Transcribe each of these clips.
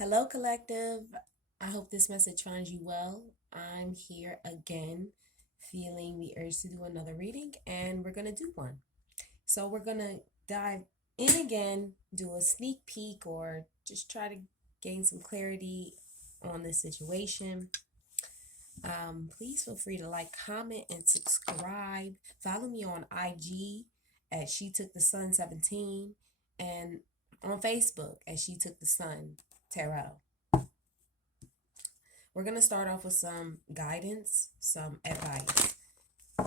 Hello, collective. I hope this message finds you well. I'm here again, feeling the urge to do another reading, and we're going to do one. So, we're going to dive in again, do a sneak peek, or just try to gain some clarity on this situation. Please feel free to like, comment, and subscribe. Follow me on IG at She Took the Sun 17 and on Facebook at She Took the Sun Tarot. We're going to start off with some guidance, some advice.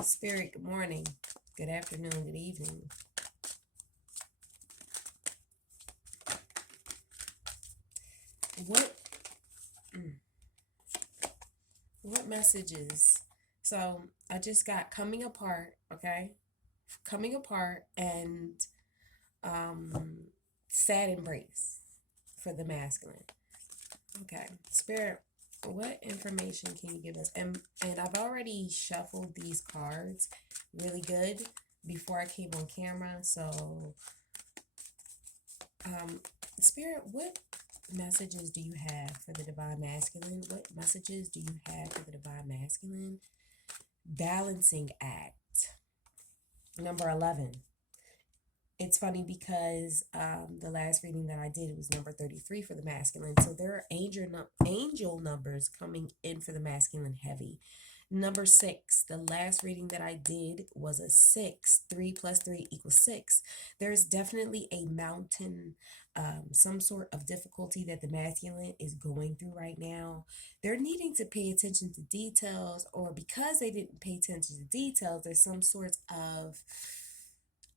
Spirit, good morning, good afternoon, good evening. What what messages? So I just got coming apart, okay? Coming apart and sad embrace for the masculine. Okay. Spirit, what information can you give us? And I've already shuffled these cards really good before I came on camera. So Spirit, what messages do you have for the divine masculine? What messages do you have for the divine masculine? Balancing act. Number 11. It's funny because the last reading that I did was number 33 for the masculine. So there are angel numbers coming in for the masculine heavy. Number 6, the last reading that I did was a 6. 3 plus 3 equals 6. There's definitely a mountain, some sort of difficulty that the masculine is going through right now. They're needing to pay attention to details, or because they didn't pay attention to details, there's some sort of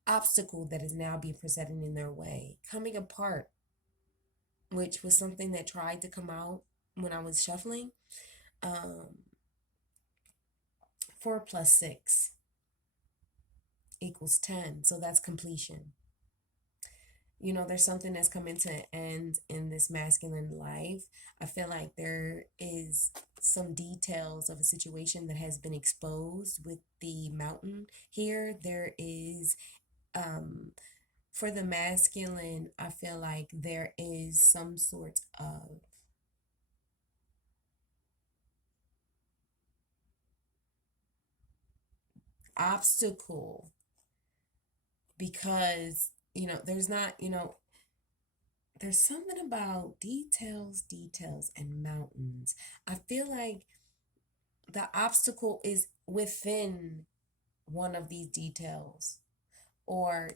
obstacle that is now being presented in their way. Coming apart, which was something that tried to come out when I was shuffling. 4 plus 6 equals 10. So that's completion. You know, there's something that's coming to an end in this masculine life. I feel like there is some details of a situation that has been exposed with the mountain here. There is for the masculine, I feel like there is some sort of obstacle because, there's not, there's something about details, and mountains. I feel like the obstacle is within one of these details, or,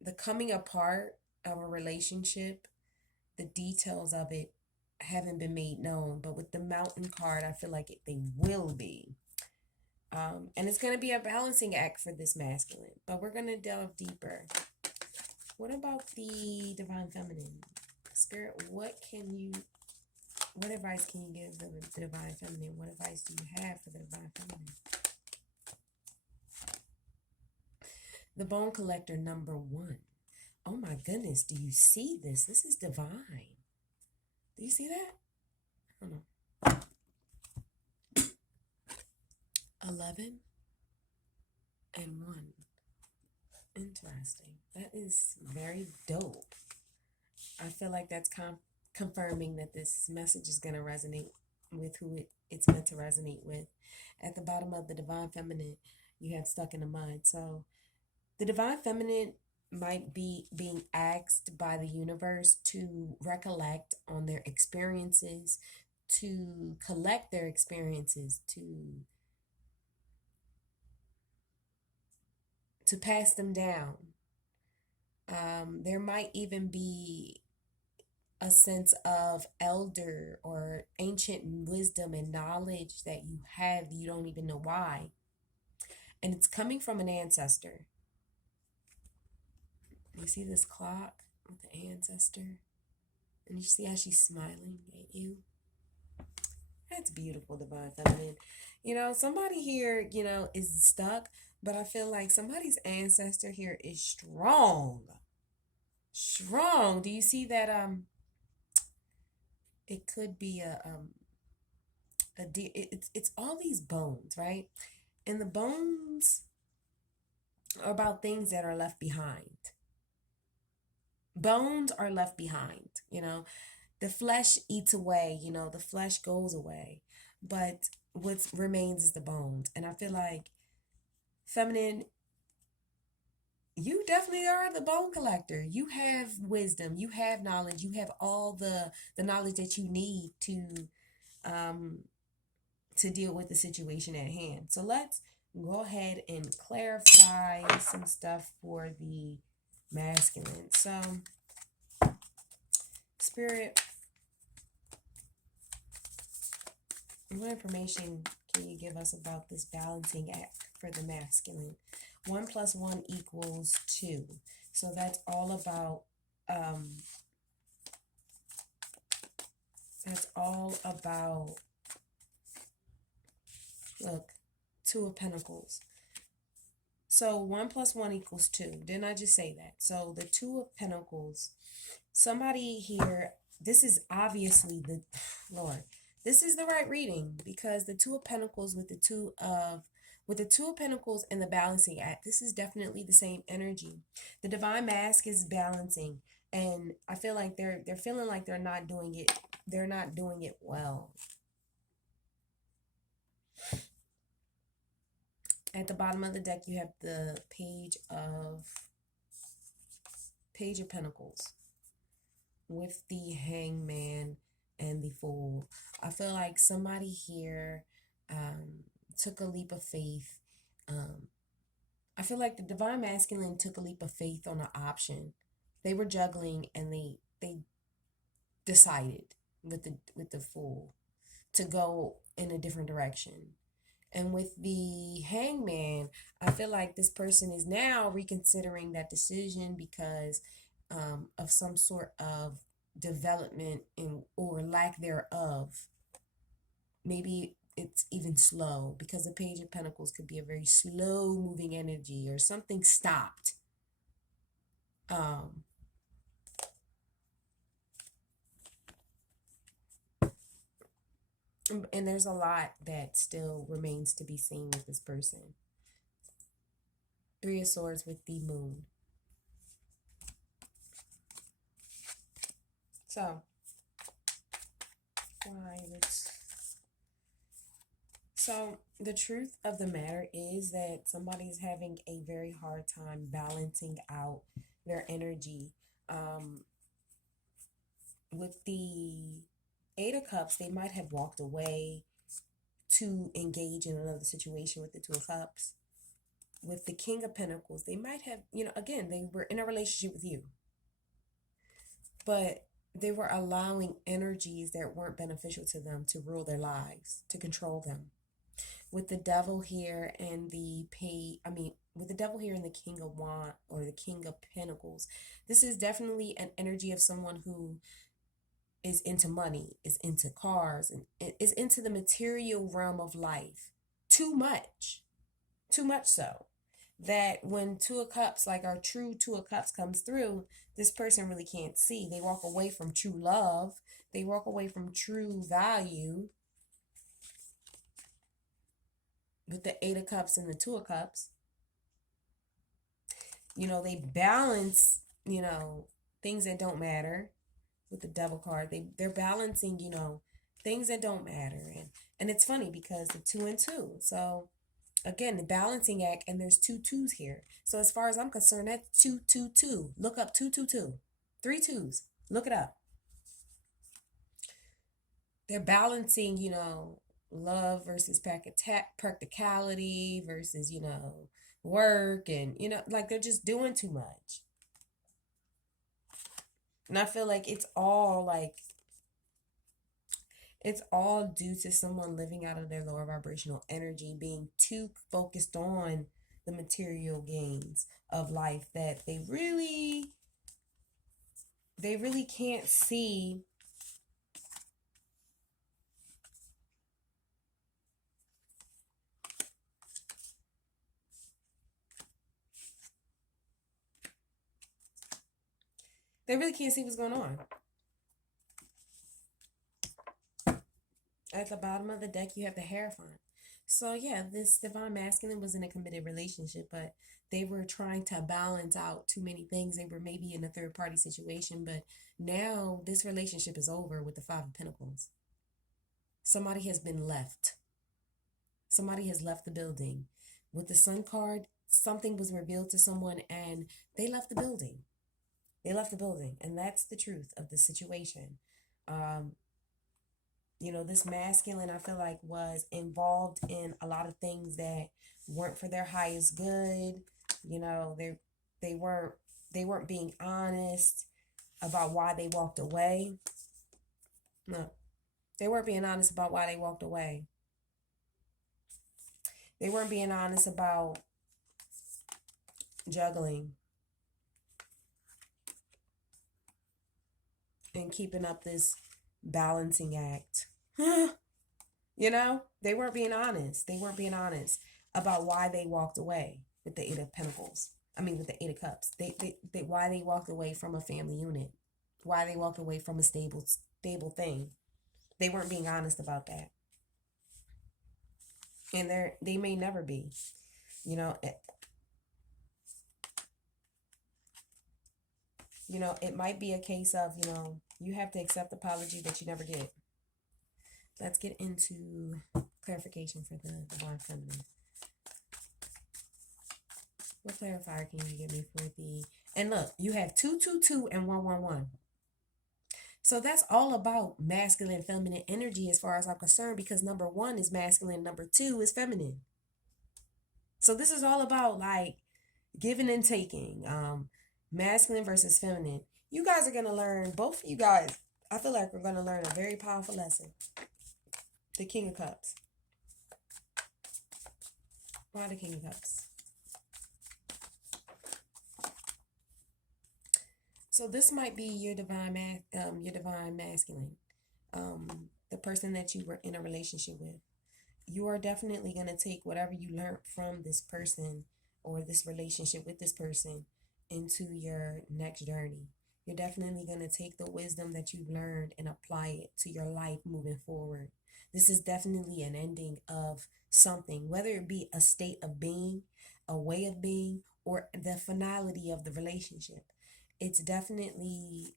the coming apart of a relationship, the details of it haven't been made known. But with the mountain card, I feel like they will be. And it's going to be a balancing act for this masculine. But we're going to delve deeper. What about the divine feminine? Spirit, what advice can you give the divine feminine? What advice do you have for the divine feminine? The bone collector, number 1. Oh my goodness, do you see this? This is divine. Do you see that? I don't know. 11 and 1. Interesting. That is very dope. I feel like that's confirming that this message is going to resonate with who it's meant to resonate with. At the bottom of the divine feminine, you have stuck in the mud. So the divine feminine might be being asked by the universe to recollect on their experiences, to collect their experiences, to pass them down. There might even be a sense of elder or ancient wisdom and knowledge that you have, you don't even know why. And it's coming from an ancestor. You see this clock with the ancestor? And you see how she's smiling at you? That's beautiful, divine feminine. Somebody here, is stuck, but I feel like somebody's ancestor here is strong. Strong. Do you see that? It could be it's all these bones, right? And the bones are about things that are left behind. bones are left behind, the flesh eats away, the flesh goes away, but what remains is the bones. And I feel like, feminine, you definitely are the bone collector. You have wisdom, you have knowledge, you have all the knowledge that you need um to deal with the situation at hand. So let's go ahead and clarify some stuff for the masculine. So, Spirit, what information can you give us about this balancing act for the masculine? 1 + 1 = 2. So that's all about look, 2 of Pentacles. So 1 + 1 = 2. Didn't I just say that? So the 2 of Pentacles, somebody here, this is obviously the Lord. This is the right reading, because the 2 of Pentacles with the 2 of Pentacles and the balancing act, this is definitely the same energy. The divine mask is balancing, and I feel like they're feeling like they're not doing it. They're not doing it well. At the bottom of the deck, you have the Page of Pentacles with the Hangman and the Fool. I feel like somebody here took a leap of faith. I feel like the divine masculine took a leap of faith on an option. They were juggling, and they decided with the Fool to go in a different direction. And with the Hangman, I feel like this person is now reconsidering that decision because of some sort of development or lack thereof. Maybe it's even slow, because the Page of Pentacles could be a very slow moving energy, or something stopped. And there's a lot that still remains to be seen with this person. 3 of Swords with the Moon. So, the truth of the matter is that somebody is having a very hard time balancing out their energy. With the 8 of Cups, they might have walked away to engage in another situation with the 2 of Cups. With the King of Pentacles, they might have, again, they were in a relationship with you, but they were allowing energies that weren't beneficial to them to rule their lives, to control them. With the Devil here and with the Devil here and the King of Wands, or the King of Pentacles, this is definitely an energy of someone who is into money, is into cars, and is into the material realm of life. Too much so that when 2 of Cups, like our true 2 of Cups, comes through, this person really can't see. They walk away from true love. They walk away from true value. With the 8 of Cups and the 2 of Cups, they balance, things that don't matter. With the Devil card, they're balancing, things that don't matter. And it's funny because the 2 and 2. So again, the balancing act, and there's 2 2s here. So as far as I'm concerned, that's 2 2 2. Look up 2 2 2. 3 2s. Look it up. They're balancing, love versus practicality versus, work, and, like they're just doing too much. And I feel like it's all due to someone living out of their lower vibrational energy, being too focused on the material gains of life that they really can't see what's going on. At the bottom of the deck, you have the Hierophant. So yeah, this divine masculine was in a committed relationship, but They were trying to balance out too many things. They were maybe in a third party situation, but now this relationship is over with the Five of Pentacles. Somebody has been left. Somebody has left the building. With the Sun card, something was revealed to someone and they left the building. They left the building, and that's the truth of the situation. This masculine, I feel like, was involved in a lot of things that weren't for their highest good. They weren't being honest about why they walked away. No, they weren't being honest about why they walked away. They weren't being honest about juggling and keeping up this balancing act. They weren't being honest. They weren't being honest about why they walked away with the Eight of Pentacles. With the Eight of Cups. They why they walked away from a family unit. Why they walked away from a stable thing. They weren't being honest about that. And they may never be. It might be a case of, you have to accept the apology that you never did. Let's get into clarification for the Divine Feminine. What clarifier can you give me for the... And look, you have 222 and 111. So that's all about masculine, feminine energy as far as I'm concerned, because number 1 is masculine, number 2 is feminine. So this is all about like giving and taking, masculine versus feminine. You guys are going to learn, both of you guys, I feel like we're going to learn a very powerful lesson. The King of Cups. Why the King of Cups? So this might be your divine masculine, the person that you were in a relationship with. You are definitely going to take whatever you learned from this person or this relationship with this person into your next journey. You're definitely going to take the wisdom that you've learned and apply it to your life moving forward. This is definitely an ending of something, whether it be a state of being, a way of being, or the finality of the relationship. It's definitely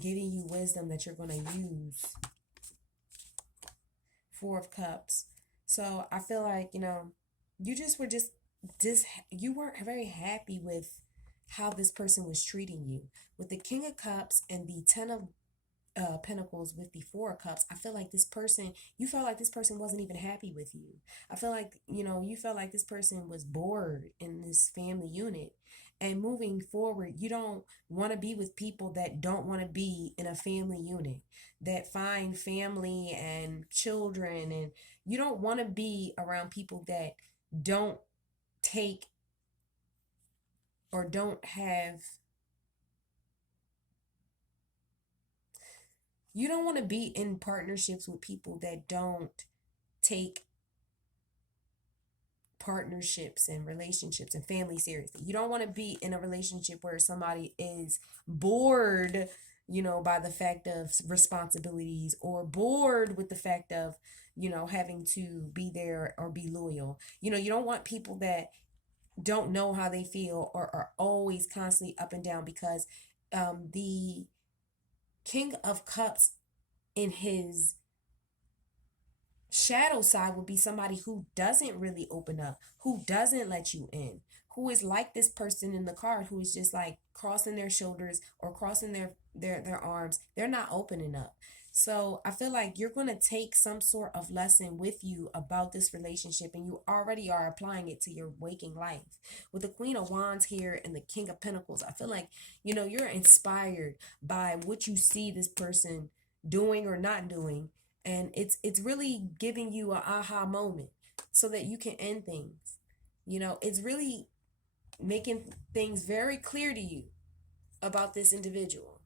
giving you wisdom that you're going to use. 4 of Cups. So I feel like, you just were you weren't very happy with how this person was treating you. With the King of Cups and the 10 of Pentacles with the 4 of Cups, I feel like you felt like this person wasn't even happy with you. I feel like, you felt like this person was bored in this family unit. And moving forward, you don't want to be with people that don't want to be in a family unit, that find family and children. And you don't want to be around people that don't take or don't have... You don't want to be in partnerships with people that don't take partnerships and relationships and family seriously. You don't want to be in a relationship where somebody is bored, by the fact of responsibilities, or bored with the fact of, having to be there or be loyal. You don't want people that don't know how they feel or are always constantly up and down, because the King of Cups in his shadow side would be somebody who doesn't really open up, who doesn't let you in, who is like this person in the card, who is just like crossing their shoulders or crossing their arms. They're not opening up. So I feel like you're going to take some sort of lesson with you about this relationship, and you already are applying it to your waking life. With the Queen of Wands here and the King of Pentacles, I feel like, you're inspired by what you see this person doing or not doing. And it's really giving you an aha moment so that you can end things. It's really making things very clear to you about this individual.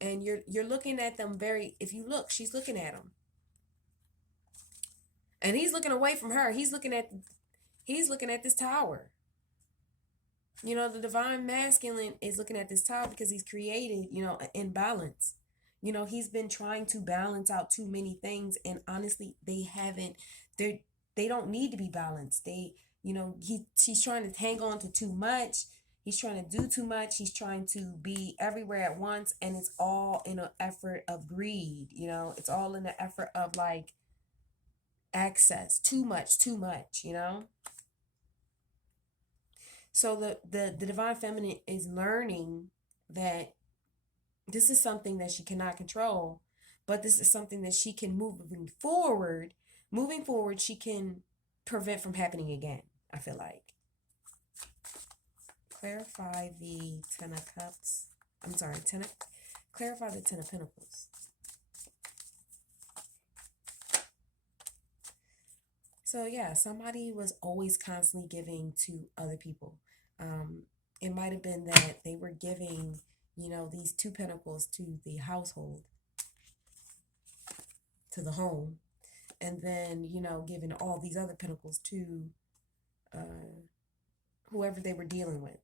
And you're looking at them if you look, she's looking at him. And he's looking away from her. He's looking at this tower. The divine masculine is looking at this tower because he's created, an imbalance. He's been trying to balance out too many things, and honestly, they don't need to be balanced. You know, she's trying to hang on to too much. He's trying to do too much. He's trying to be everywhere at once. And it's all in an effort of greed. You know, it's all in the effort of like access. Too much, you know? So the divine feminine is learning that this is something that she cannot control, but this is something that she can moving forward. Moving forward, she can prevent from happening again, I feel like. Clarify the Ten of Cups. I'm sorry, clarify the Ten of Pentacles. So yeah, somebody was always constantly giving to other people. It might have been that they were giving, you know, these two pentacles to the household, to the home, and then, you know, giving all these other pentacles to whoever they were dealing with.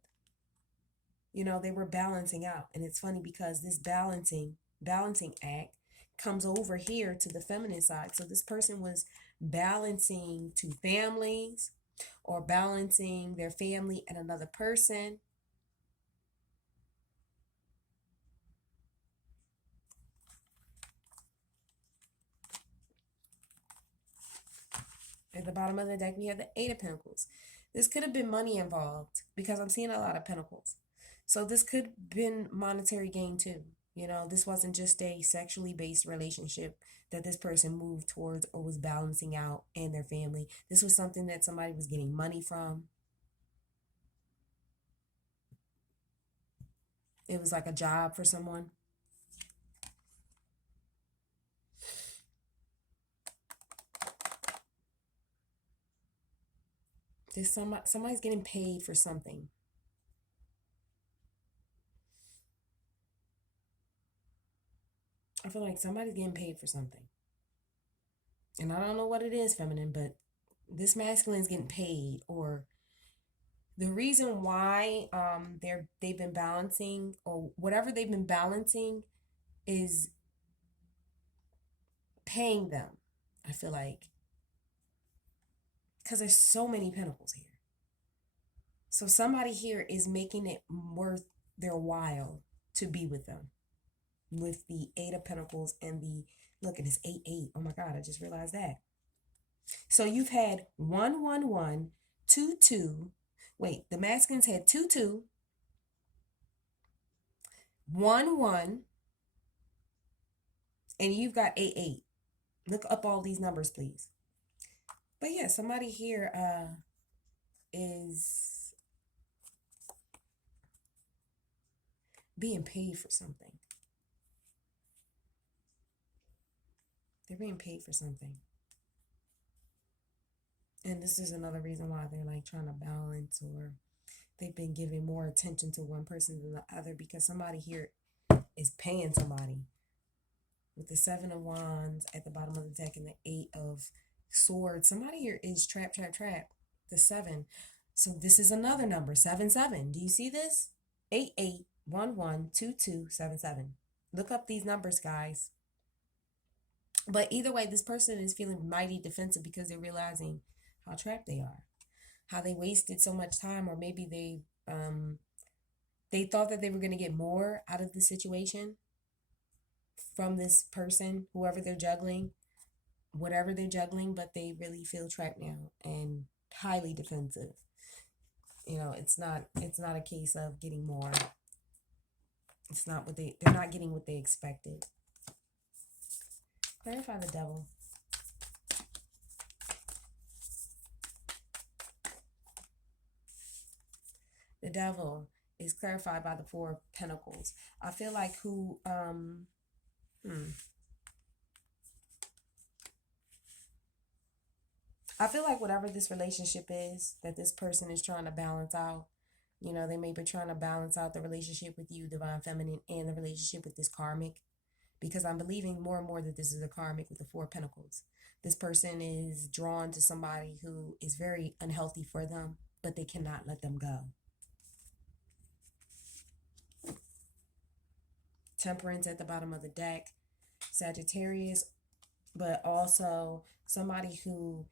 You know, they were balancing out. And it's funny because this balancing act comes over here to the feminine side. So this person was balancing two families or balancing their family and another person. At the bottom of the deck, we have the Eight of Pentacles. This could have been money involved because I'm seeing a lot of pentacles. So this could have been monetary gain too. You know, this wasn't just a sexually based relationship that this person moved towards or was balancing out and their family. This was something that somebody was getting money from. It was like a job for someone. There's somebody's getting paid for something. I feel like somebody's getting paid for something. And I don't know what it is, feminine, but this masculine is getting paid, or the reason why they've been balancing, or whatever they've been balancing, is paying them. I feel like, because there's so many pentacles here. So somebody here is making it worth their while to be with them, with the Eight of Pentacles and the, look at this 8-8. Oh my God, I just realized that. So you've had 1-1-1, 2-2. Wait, the masculines had 2-2, 1-1, and you've got 8-8. Look up all these numbers, please. But yeah, somebody here is being paid for something. They're being paid for something. And this is another reason why they're like trying to balance, or they've been giving more attention to one person than the other, because somebody here is paying somebody. With the Seven of Wands at the bottom of the deck and the Eight of Swords, somebody here is trap. The 7. So this is another number, 7-7. Do you see this? 8-8, 1-1, 2-2, 7-7. Look up these numbers, guys. But either way, this person is feeling mighty defensive because they're realizing how trapped they are, how they wasted so much time, or maybe they thought that they were going to get more out of the situation from this person, whoever they're juggling, whatever they're juggling, but they really feel trapped now and highly defensive. You know, it's not a case of getting more. It's not what they're not getting what they expected. Clarify the Devil. The Devil is clarified by the Four of Pentacles. I feel like I feel like whatever this relationship is that this person is trying to balance out, you know, they may be trying to balance out the relationship with you, Divine Feminine, and the relationship with this Karmic, because I'm believing more and more that this is a Karmic with the Four of Pentacles. This person is drawn to somebody who is very unhealthy for them, but they cannot let them go. Temperance at the bottom of the deck, Sagittarius, but also somebody who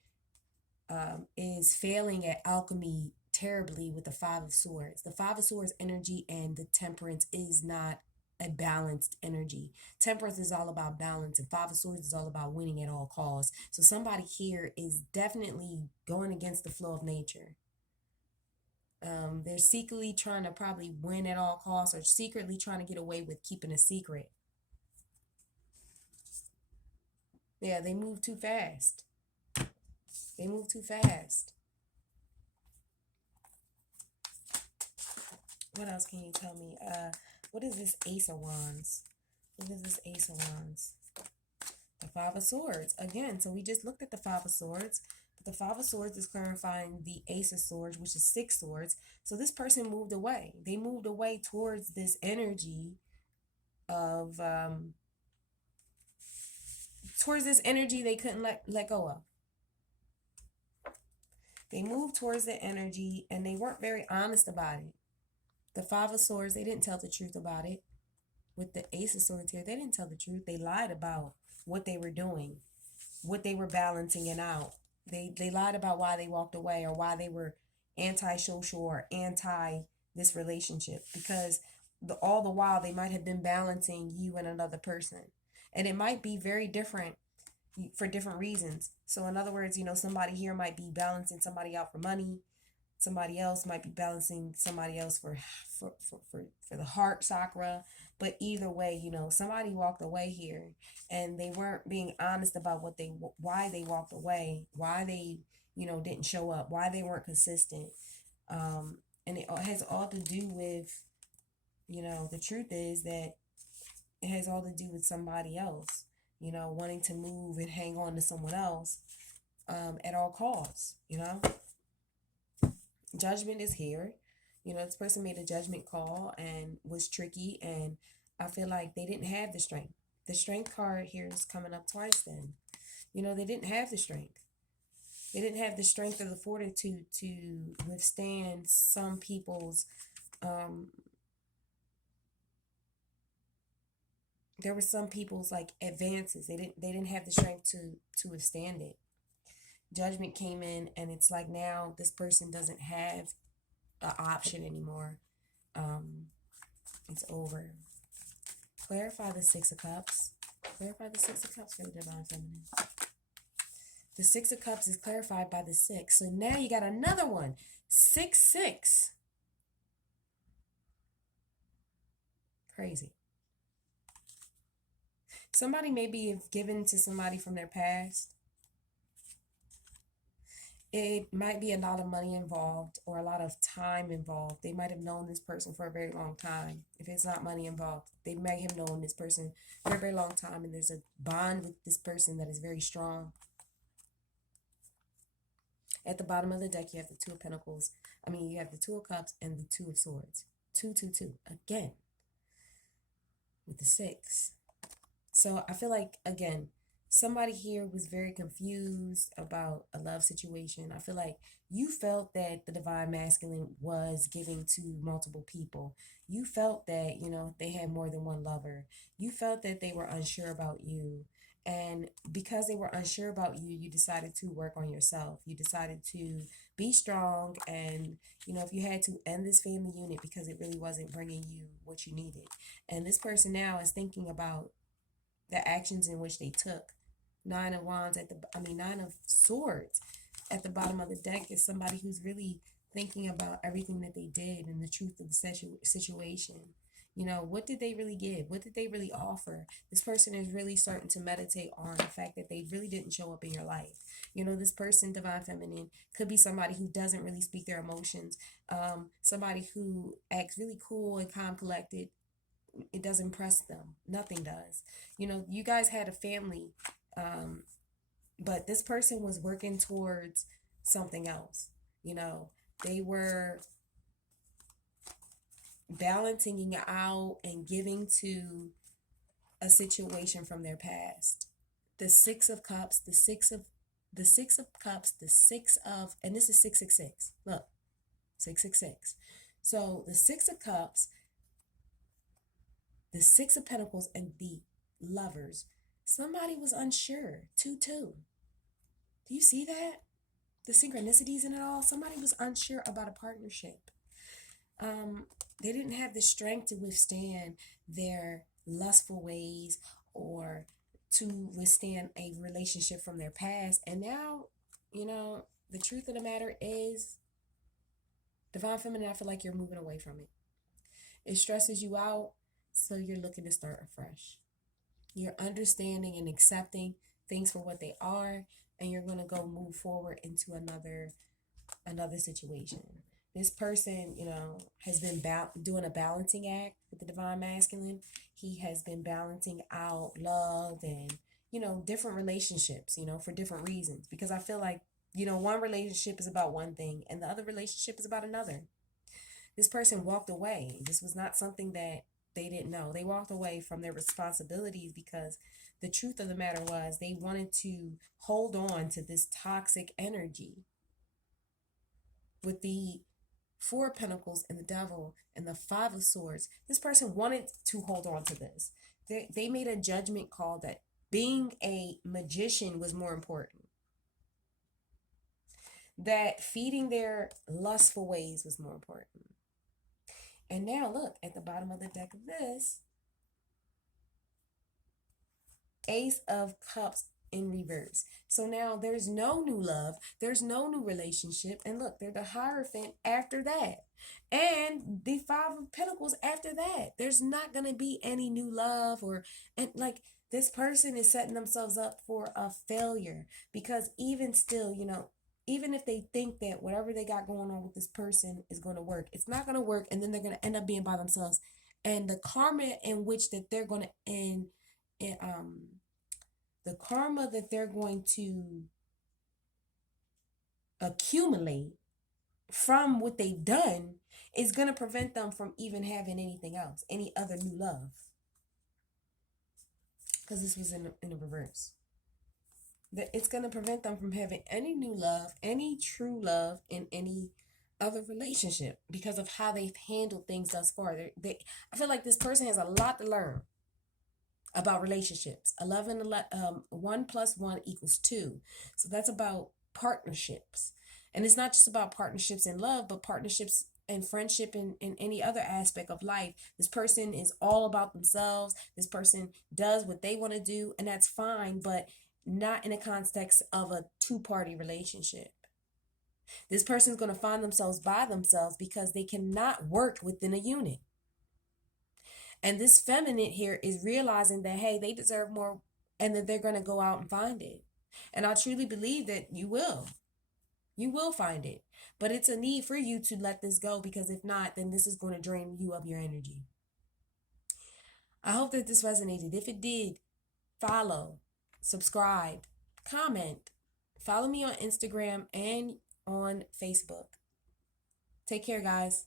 is failing at alchemy terribly with the Five of Swords. The Five of Swords energy and the Temperance is not a balanced energy. Temperance is all about balance, and Five of Swords is all about winning at all costs. So somebody here is definitely going against the flow of nature. They're secretly trying to probably win at all costs, or secretly trying to get away with keeping a secret. Yeah, they move too fast. They move too fast. What else can you tell me? What is this Ace of Wands? What is this Ace of Wands? The Five of Swords. Again, so we just looked at the Five of Swords. But the Five of Swords is clarifying the Ace of Swords, which is 6 swords. So this person moved away. They moved away towards this energy of, towards this energy they couldn't let go of. They moved towards the energy and they weren't very honest about it. The Five of Swords, they didn't tell the truth about it. With the Ace of Swords here, they didn't tell the truth. They lied about what they were doing, what they were balancing it out. They lied about why they walked away, or why they were anti-social or anti this relationship, because all the while they might have been balancing you and another person. And it might be very different for different reasons. So in other words, somebody here might be balancing somebody out for money. Somebody else might be balancing somebody else for the heart chakra. But either way, somebody walked away here and they weren't being honest about why they walked away, why they, didn't show up, why they weren't consistent. And it has all to do with, the truth is that it has all to do with somebody else, wanting to move and hang on to someone else at all costs, Judgment is here. This person made a judgment call and was tricky, and I feel like they didn't have the strength. The strength card here is coming up twice then. They didn't have the strength. They didn't have the strength or the fortitude to withstand some people's, there were some people's like advances. They didn't have the strength to withstand it. Judgment came in, and it's like now this person doesn't have an option anymore. It's over. Clarify the Six of Cups. Clarify the Six of Cups for the Divine Feminine. The Six of Cups is clarified by the 6. So now you got another one. 6, 6. Crazy. Somebody maybe have given to somebody from their past. It might be a lot of money involved or a lot of time involved. They might have known this person for a very long time. If it's not money involved, they may have known this person for a very long time, and there's a bond with this person that is very strong. At the bottom of the deck, you have the Two of Pentacles. You have the Two of Cups and the Two of Swords. 2, 2, 2. Again, with the 6. So I feel like, again, somebody here was very confused about a love situation. I feel like you felt that the Divine Masculine was giving to multiple people. You felt that, they had more than one lover. You felt that they were unsure about you. And because they were unsure about you, you decided to work on yourself. You decided to be strong. And, if you had to end this family unit because it really wasn't bringing you what you needed. And this person now is thinking about the actions in which they took. 9 of Wands Nine of Swords at the bottom of the deck is somebody who's really thinking about everything that they did and the truth of the situation. What did they really give? What did they really offer? This person is really starting to meditate on the fact that they really didn't show up in your life. This person, Divine Feminine, could be somebody who doesn't really speak their emotions. Somebody who acts really cool and calm, collected. It doesn't impress them. Nothing does. You guys had a family, but this person was working towards something else. They were balancing out and giving to a situation from their past. The 6 of Cups, the 6 of Cups, the 6 of, and this is 666. Look, 666. So the 6 of Cups, the 6 of Pentacles, and the Lovers. Somebody was unsure. 2, 2. Do you see that? the synchronicities in it all, somebody was unsure about a partnership. They didn't have the strength to withstand their lustful ways or to withstand a relationship from their past. And now, the truth of the matter is, Divine Feminine, I feel like you're moving away from it. It stresses you out, so you're looking to start afresh. You're understanding and accepting things for what they are, and you're going to go move forward into another situation. This person, has been doing a balancing act with the Divine Masculine. He has been balancing out love and, different relationships, for different reasons. Because I feel like, one relationship is about one thing and the other relationship is about another. This person walked away. This was not something that they didn't know. They walked away from their responsibilities because the truth of the matter was they wanted to hold on to this toxic energy with the Four of Pentacles and the Devil and the Five of Swords. This person wanted to hold on to this. They made a judgment call that being a magician was more important. That feeding their lustful ways was more important. And now look at the bottom of the deck of this. Ace of Cups in reverse. So now there's no new love. There's no new relationship. And look, they're the Hierophant after that. And the Five of Pentacles after that. There's not going to be any new love and this person is setting themselves up for a failure. Because even still, even if they think that whatever they got going on with this person is going to work, it's not going to work. And then they're going to end up being by themselves. And the karma in which that they're going to end, the karma that they're going to accumulate from what they've done is going to prevent them from even having anything else, any other new love. Because this was in the reverse. That it's going to prevent them from having any new love, any true love in any other relationship because of how they've handled things thus far. I feel like this person has a lot to learn about relationships. 1 + 1 = 2. So that's about partnerships. And it's not just about partnerships in love, but partnerships and friendship in any other aspect of life. This person is all about themselves. This person does what they want to do, and that's fine, but not in the context of a two-party relationship. This person is going to find themselves by themselves because they cannot work within a unit. And this feminine here is realizing that, hey, they deserve more and that they're going to go out and find it. And I truly believe that you will. You will find it. But it's a need for you to let this go, because if not, then this is going to drain you of your energy. I hope that this resonated. If it did, follow, subscribe, comment. Follow me on Instagram and on Facebook. Take care, guys.